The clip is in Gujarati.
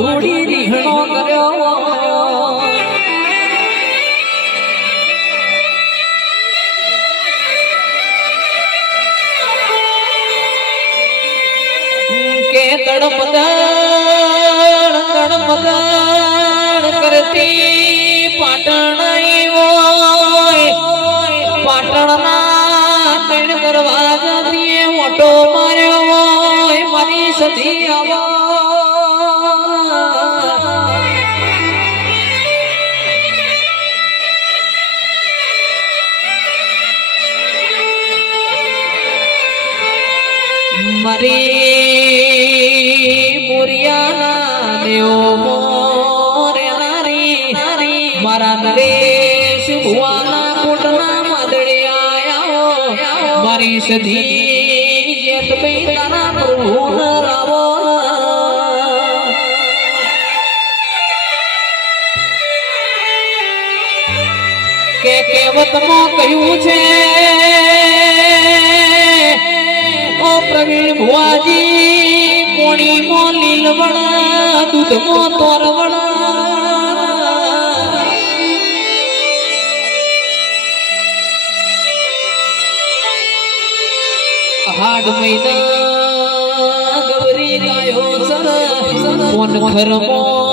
લોડી રીહણો કર્યો કે તડપદણ તડપદણ કરતી પાટણ પાટણના ત્રણ દરવાજાથી મોટો માર્યો હોય મારી સધી મારી મોરિયાના દેવો મોરે નારી મારા નરેશ ભુવાના કોટના માદડે આયા મારી સધી જેત ભાઈ તારા પ્રભુ રાવો કે કહેવતમાં કહ્યું છે ઓ પ્રવીણ ભુવાજી પોણીમાં લીલવણા દૂધમાં તોરવણા હાડ મહિના ગૌરી ગાયો સર કોન ઘરમાં